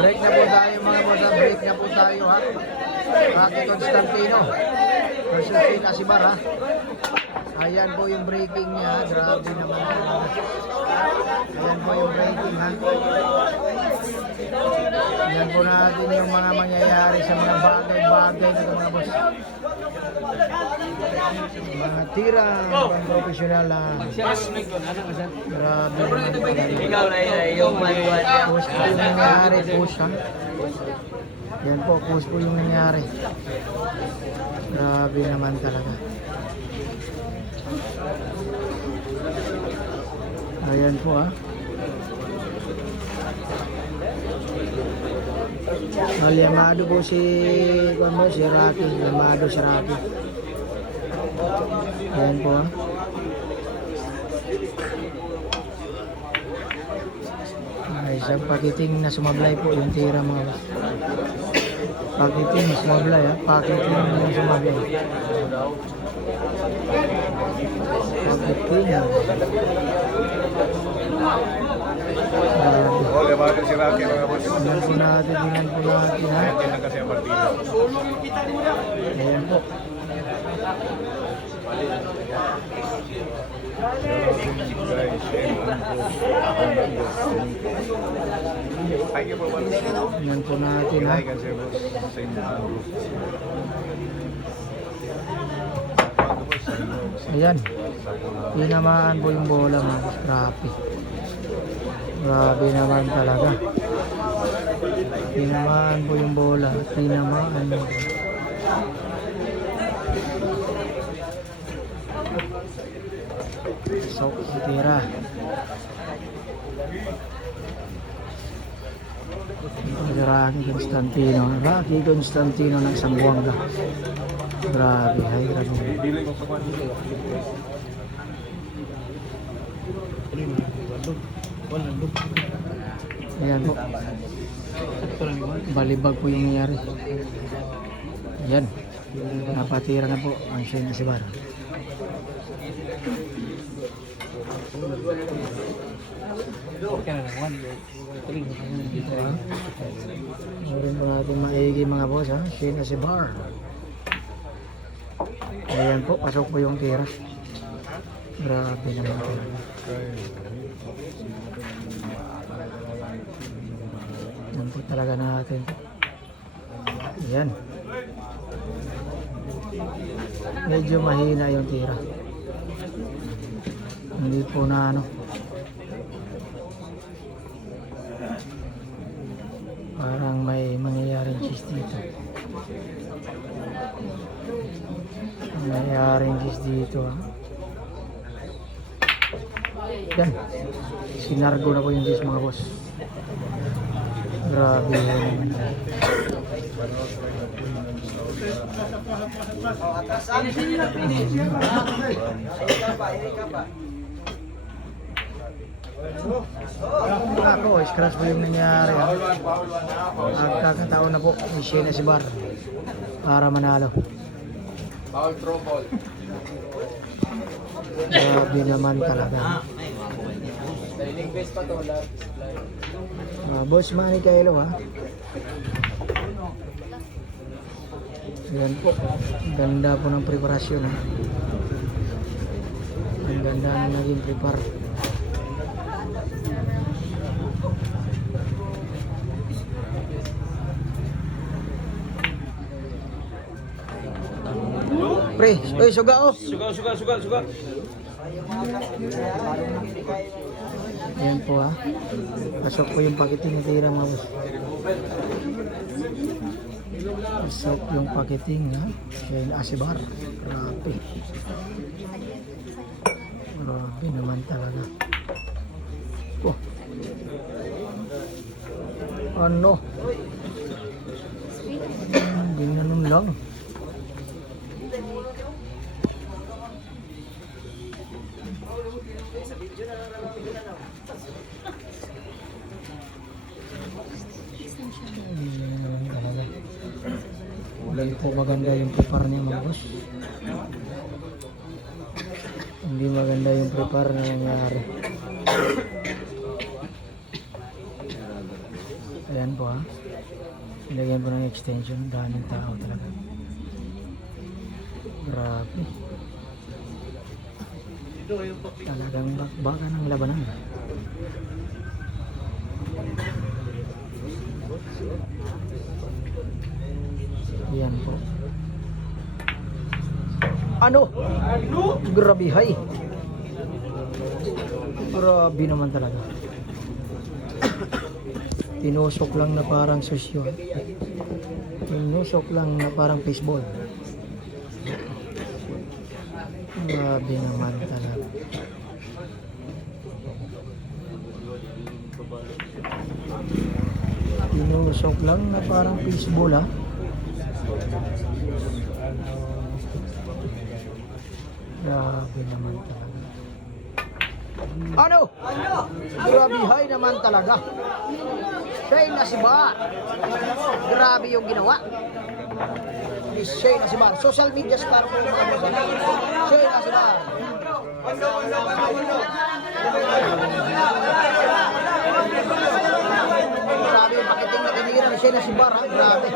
Break na po tayo mga boss. Break na po tayo ha. Rocky Constantino versus Shane Acimar ha. Ayan po yung breaking niya. Grabe naman. Ayan po yung breaking ha. Ayan po natin yung mga mangyayari sa mga bagay-bagay na ito mga boss. Mga tira pang profesional na grabe naman. Push po yung nangyayari. Push ha. Yan po, push po yung nangyayari. Grabe naman talaga. Ayan po ha. Lamado po si Rocky. Lamado si Rocky. Ayan po ha. Ay, isang pakiting na sumablay po yung tira mga boss. Pakiting na sumablay ha. Pakiting na sumablay. Pakiting. Oh, lebagan si Rocky mga boss. Tingnan po natin ha. Ayan lang kasi ang partida. Ayan po. Thank you for watching. Tingnan po natin ha. Like and share boss sa inyo. Ayan. Tinamaan po yung bola mga boss. Grabe naman talaga. Tinamaan po yung bola. Tinamaan. So, tira. Rocky Constantino ng Zamboanga. Grabe, hay grabe. Ayan po. Balibag po yung nangyari. Ayan. Napatira na po ang Shane Acimar. Meron po natin maigi mga boss ha. Shane Acimar. Ayan po, pasok po yung tira. Grabe naman po. Yan po talaga natin. Ayan. Medyo mahina yung tira. Hindi po na ano. Parang may mangyayaring cheese dito. Mangyayaring cheese dito ha. Yan. Sinargo na po yung cheese mga boss. Grabe naman. Ako, scratch po yung nangyari ha. Magkakataon na po ni Shane Acimar para manalo. Grabe naman talaga. Boss Manny Kailo ha. Yan po. Ganda po ng preparasyon ha. Ang ganda na naging prepare. Pre, oy suga oh. Suga. Ayan po ha. Pasok po yung pakiting na tira mga boss. Pasok yung pakiting ha. Shane Acimar. Grabe. Grabe naman talaga. Oh. Ano? Ganun lang. Hindi po maganda yung prepare niya mga boss. Hindi maganda yung prepare na nangyari. Ayan po. po ha. Nilagyan po ng extension. Daming tao talaga. Grabe. Talagang baka ng labanan. Yan po. Ano? Grabe hay. Grabe naman talaga. Tinusok lang na parang susyo. Tinusok lang na parang baseball. Grabe naman talaga. Tinusok lang na parang baseball ha. Grabe naman talaga. Ano? Grabe hay naman talaga. Shane Asibar. Grabe yung ginawa. Ni Shane Asibar. Social media star po yung mga boss. Shane Asibar. Grabe yung pakiting na tinira ni Shane Asibar ha. Grabe.